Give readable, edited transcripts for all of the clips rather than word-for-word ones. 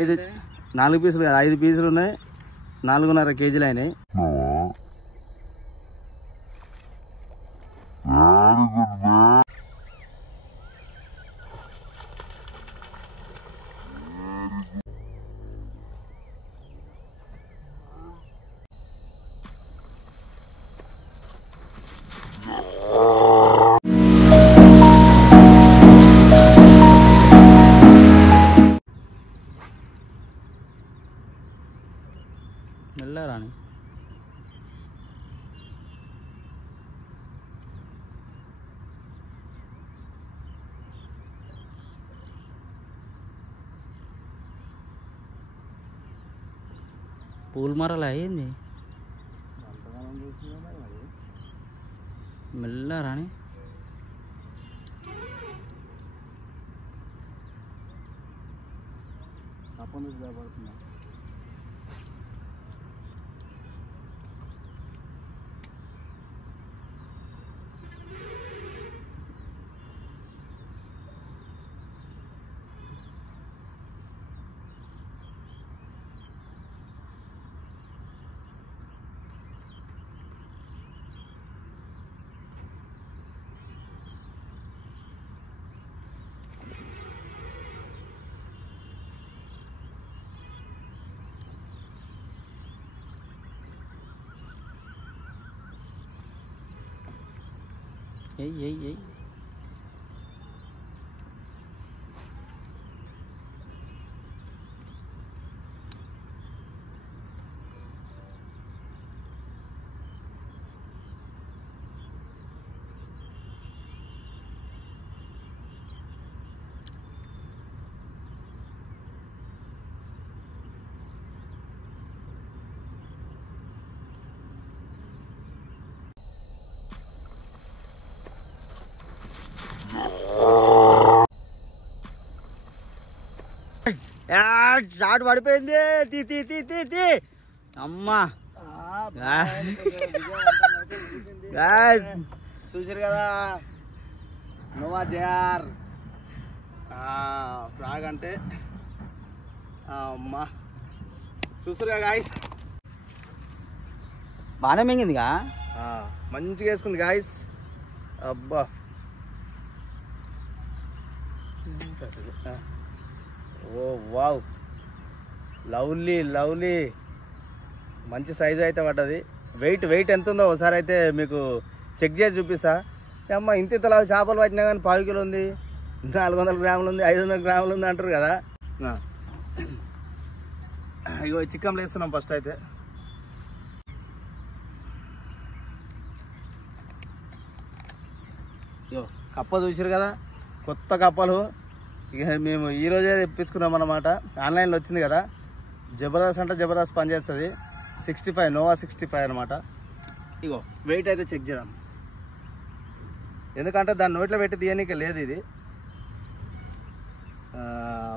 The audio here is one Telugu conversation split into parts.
ఐదు 4 పీసులు కాదు 5 పీసులు ఉన్నాయి. 4.5 కేజీలు అయినాయి. మెల్లరాని పూల మరలు అయ్యింది. మెల్లరాని పడుతున్నా. ఏయ్ షాట్ పడిపోయింది. తీ అమ్మా చూసారు కదా నోవా జేఆర్ ఫ్రాగ్ అంటే అమ్మా చూసారుగా గాయస్. బాగానే మింగిందిగా, మంచిగా వేసుకుంది గాయస్. అబ్బా ఓ వావ్ లవ్లీ మంచి సైజు అయితే పడ్డది. వెయిట్ ఎంత ఉందో ఒకసారి అయితే మీకు చెక్ చేసి చూపిస్తా. అమ్మ ఇంతలా చేపలు పట్టినా కానీ 10 కిలో ఉంది, 400 గ్రాములు ఉంది, 500 గ్రాములు ఉంది అంటారు కదా. ఇగో చికెన్లు వేస్తున్నాం ఫస్ట్ అయితే. ఇగో కప్ప చూసారు కదా, కొత్త కప్పలు. ఇక మేము ఈరోజే తెప్పించుకున్నాం అన్నమాట. ఆన్లైన్లో వచ్చింది కదా. జబర్దస్త్ అంటే జబర్దస్త్ పనిచేస్తుంది. 65 నోవా 65 అనమాట. ఇగో వెయిట్ అయితే చెక్ చేద్దాం, ఎందుకంటే దాన్ని నోట్లో పెట్టి తీయనీకే లేదు. ఇది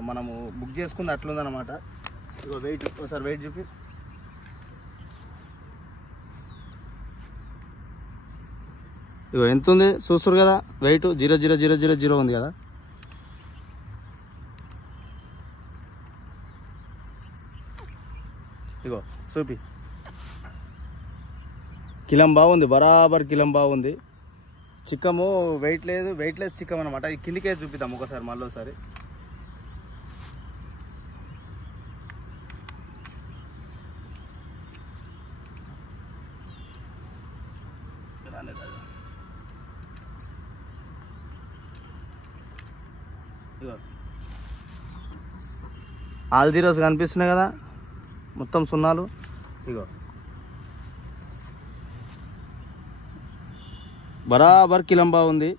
మనము బుక్ చేసుకుంది అట్లుందనమాట. ఇగో వెయిట్ ఒకసారి వెయిట్ చూపి. ఇగో ఎంత ఉంది చూస్తారు కదా, వెయిట్ 0.0000 ఉంది కదా. ఇగో చూపి, కిలం బాగుంది, బరాబర్ కిలం బాగుంది. చిక్కము వెయిట్లెస్ చిక్కం అనమాట. ఈ కిందికే చూపిద్దాం ఒకసారి, మళ్ళీ ఒకసారి. ఆల్ జీరోస్ కనిపిస్తున్నాయి కదా, మొత్తం సున్నాలు. ఇగో బరాబర్ కిలం బాగుంది,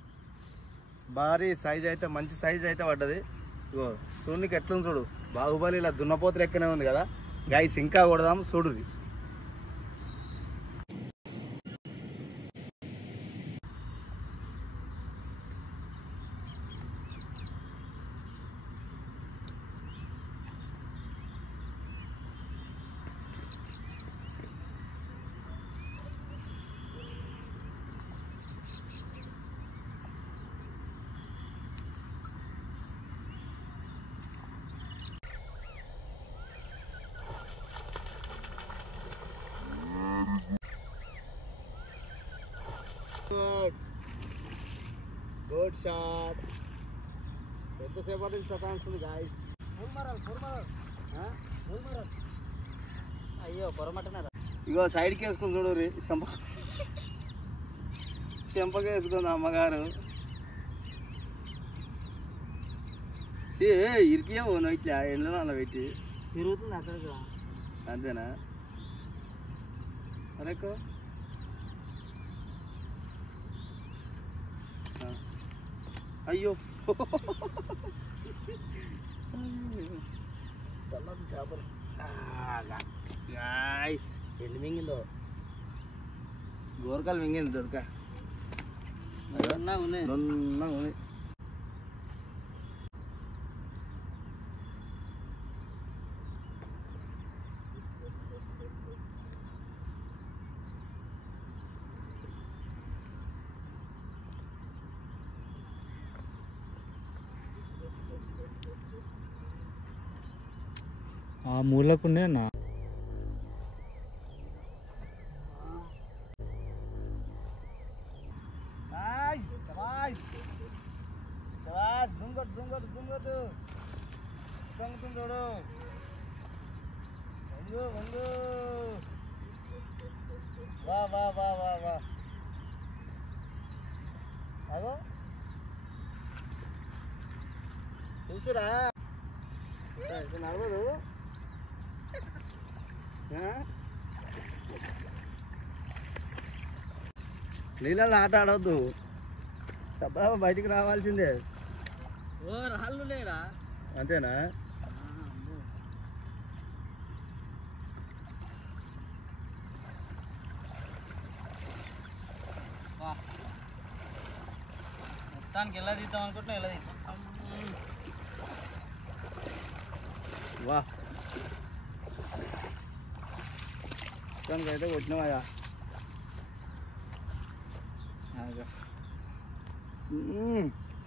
భారీ సైజ్ అయితే, మంచి సైజ్ అయితే పడ్డది. ఇగో సూర్యునికి ఎట్లుంది చూడు, బాహుబలి ఇలా దున్నపోతు లెక్కనే ఉంది కదా గైస్. ఇంకా కొడదాం చూడుది. Good shot. ఎంతసేపటి నుంచి సతాయిస్తుంది గాయస్. అయ్యో పొరమటనారా. ఇగో సైడ్కి వేసుకుని చూడు రీ చెంపకి వేసుకుంది అమ్మగారు. ఇరికియావు నువ్వు ఇట్లా ఎండలో అలా పెట్టి తిరుగుతుంది అక్కడికి. అంతేనా? అరేకో అయ్యో చేపలు ఎన్ని మింగిందో. గోరకాలు మింగింది దొరక ఉన్నాయి. ఆ మూలకుండే అన్న. చూడు వా వా వా వా వా అగో చూసిరా నడవదు. నీళ్ళలో ఆట ఆడవద్దు, చెప్పా బయటికి రావాల్సిందే. రాళ్ళు లేడా? అంతేనా? మొత్తానికి ఎలా తీద్దాం అనుకుంటున్నా ఎలా తీద్దాం. వా మొత్తానికి అయితే కొట్టినావా?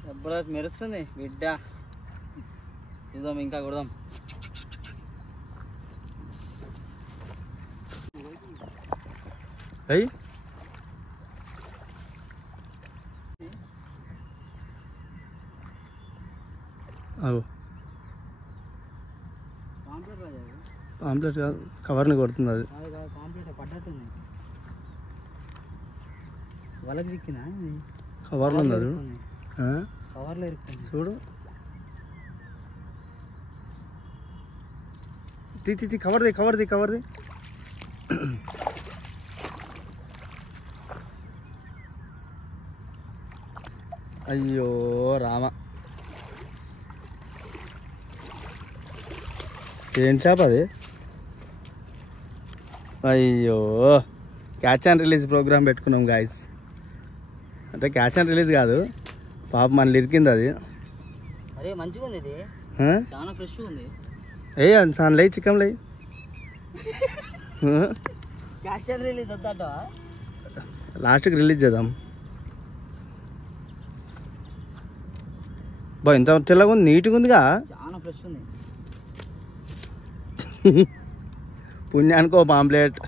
జబర్దస్త్ మెరుస్తుంది బిడ్డ. చూద్దాం ఇంకా కొడదాం. అయ్యి పాంప్లెట్ కాదు, కవర్ని కొడుతుంది అది. పాంప్లెట్ పడ్డట్టుంది. వాళ్ళకి చిక్కినా కవర్లో ఉంది అది. కవర్లో ఇరుక్కుంది చూడు. తీ కవర్ది కవర్ది కవర్ది. అయ్యో రామ, ఏం చేప అది? అయ్యో క్యాచ్ అండ్ రిలీజ్ ప్రోగ్రామ్ పెట్టుకున్నాం గాయస్. అంటే క్యాచ్ అండ్ రిలీజ్ కాదు, పాప మన ఇరికింది అది. అరే మంచిగా ఉంది ఇది, చాలా ఫ్రెష్ ఉంది. ఏ సాన్ లై చికెన్ లై. క్యాచ్ అండ్ రిలీజ్ వద్దట, లాస్ట్కి రిలీజ్ చేద్దాం. బా ఇంత తెల్లగా ఉంది, నీట్గా ఉందిగా, చాలా ఫ్రెష్ ఉంది. పుణ్యానికో పాంప్లెట్.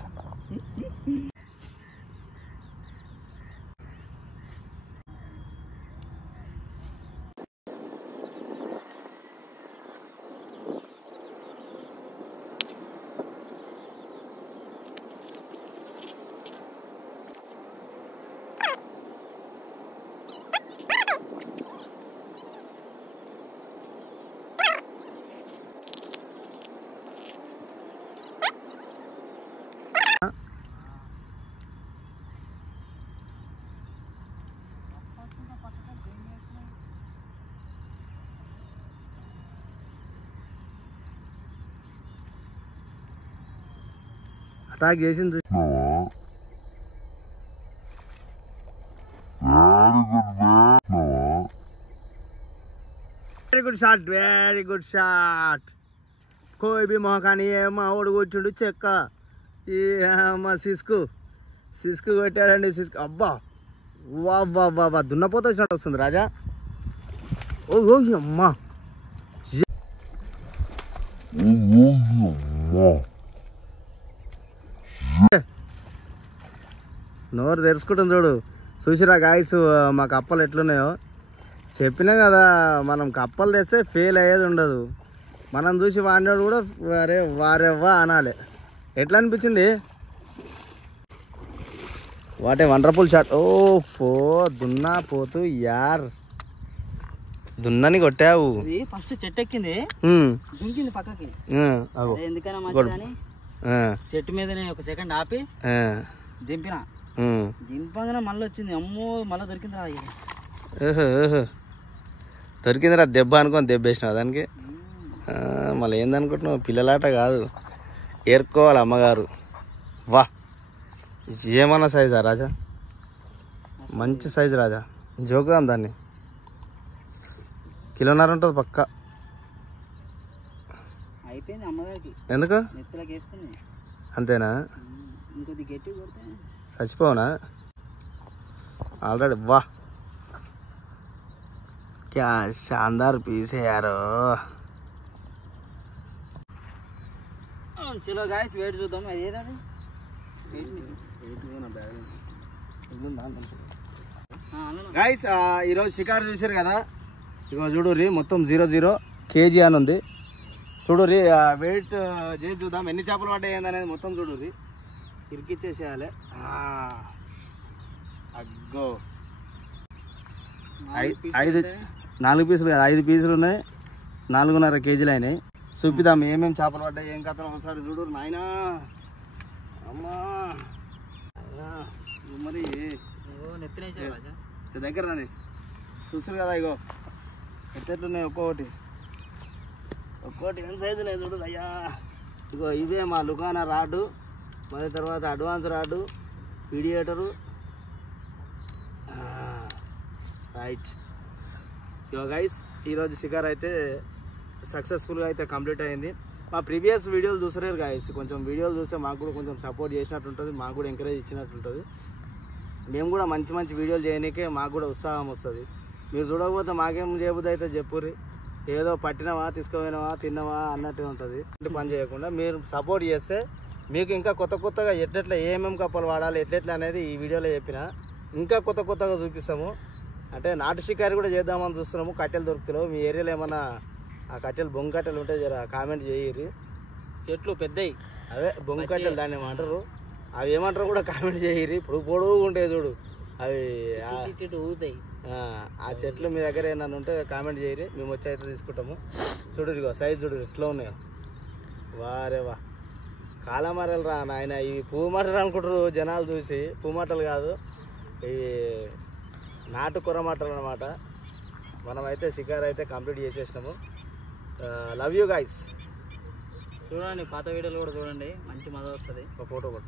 అటాక్ చేసింది. Very good shot, very good shot. కోయి బి మొహకాని మా ఓడి కూర్చుండు చెక్క. ఈ మా సిస్కు కొట్టాడండి. సిస్కు అబ్బా వా వా వా వా, దున్నపోత వచ్చినట్టు వస్తుంది రాజా. ఓ ఓ అమ్మా, నోరు తెరుచుకుంటుంది చూడు. చూసిరా గాయస్ మా కప్పలు ఎట్లున్నాయో. చెప్పినా కదా, మనం కప్పలు తెస్తే ఫెయిల్ అయ్యేది ఉండదు. మనం చూసి వాడినాడు కూడా వారెవ్వా అనాలి. ఎట్లా అనిపించింది? What a wonderful shot. ఓ ఫో దున్నా పోతూ యార్, దున్నని కొట్టావు. ఫస్ట్ చెట్టు ఎక్కింది, దుంకింది పక్కకి. ఎందుకైనా మంచిదని చెట్టు మీదనే ఒక సెకండ్ ఆపి దింపిన. దింపగానే మళ్ళీ వచ్చింది. అమ్మో మళ్ళీ దొరికిందిరా. దొరికిందిరా దెబ్బ అనుకొని దెబ్బేసినావు దానికి. మళ్ళీ ఏందనుకుంటున్నావు? పిల్లలాట కాదు, ఏర్కోవాలి అమ్మగారు. వా ఏమన్నా సైజా రాజా? మంచి సైజు రాజా. జోకుదాం దాన్ని. కిలోన్నర ఉంటుంది పక్క. అయిపోయింది అమ్మగారికి. ఎందుకు? నెత్తులకు వేసుకుంది. అంతేనా? ఇంకొద్ది గట్టి కొడితే చచ్చిపోవునా? ఆల్రెడీ వా క్యా శాनदार పీస్ है यार. చలో గాయ్స్ వెయిట్ చూద్దాం. అది ఏదది? గాయ్స్ ఈరోజు షికారు చూసారు కదా. ఇగో చూడుర్రి, మొత్తం 0-0 kg అని ఉంది. చూడుర్రి వెయిట్ చేసి చూద్దాం ఎన్ని చేపలు పడ్డాయి ఏందనేది మొత్తం చూడుర్రి. ఇరికిచ్చేసేయాలి. అగ్గో 4 పీసులు కదా, 5 పీసులు ఉన్నాయి. 4.5 kgలు అయినాయి. చూపిద్దాం ఏమేమి చేపలు పడ్డాయి, ఏం కథ. ఒకసారి చూడు నాయనా. అమ్మా మరి దగ్గర రాని చూస్తారు కదా. ఇగో ఎట్లున్నాయి ఒక్కొక్కటి ఏం సైజు లేదు చూడు అయ్యా. ఇగో ఇవే మా లుకానా రాడు, మరి తర్వాత అడ్వాన్స్ రాడు, పీడియేటరు. రైట్. ఇగో గైస్ ఈరోజు షికార్ అయితే సక్సెస్ఫుల్గా అయితే కంప్లీట్ అయింది. మా ప్రీవియస్ వీడియోలు చూసలేరు గాయస్. కొంచెం వీడియోలు చూస్తే మాకు కూడా కొంచెం సపోర్ట్ చేసినట్టు ఉంటుంది, మాకు కూడా ఎంకరేజ్ ఇచ్చినట్టు ఉంటుంది. మేము కూడా మంచి మంచి వీడియోలు చేయడానికే మాకు కూడా ఉత్సాహం వస్తుంది. మీరు చూడకపోతే మాకేం చేయబుద్ది అయితే చెప్పుర్రి. ఏదో పట్టినవా తీసుకుపోయినావా తిన్నావా అన్నట్టు ఉంటుంది. పని చేయకుండా మీరు సపోర్ట్ చేస్తే మీకు ఇంకా కొత్తగా ఎట్లెట్లా ఏమేమి కప్పలు వాడాలి ఎట్లెట్లా అనేది ఈ వీడియోలో చెప్పిన. ఇంకా కొత్తగా చూపిస్తాము. అంటే నాటు షికారి కూడా చేద్దామని చూస్తున్నాము. కట్టెలు దొరుకుతున్నావు. మీ ఏరియాలో ఏమన్నా ఆ కట్టెలు బొంగు కట్టెలు ఉంటాయి, జర కామెంట్ చేయరు. చెట్లు పెద్దవి అవే బొంగు కట్టెలు దాన్ని ఏమంటారు, అవి ఏమంటారు కూడా కామెంట్ చేయరు. ఇప్పుడు పొడుగు ఉంటాయి చూడు అవి ఊగుతాయి. ఆ చెట్లు మీ దగ్గర ఏమన్నా ఉంటే కామెంట్ చేయరు, మేము వచ్చి అయితే తీసుకుంటాము. చూడు ఇగో సైజు చూడు ఎట్లా ఉన్నాయో. వారే వా కాలమరలు రా నాయన. ఇవి పువ్వు మట్టలు అనుకుంటారు జనాలు చూసి. పువ్వు మట్టలు కాదు, ఇవి నాటు కూర మట్టలు అనమాట. మనమైతే షికారు అయితే కంప్లీట్ చేసేసినాము. Love you guys. చూడండి పాత వీడియోలు కూడా చూడండి, మంచి మజా వస్తుంది. ఒక ఫోటో కూడా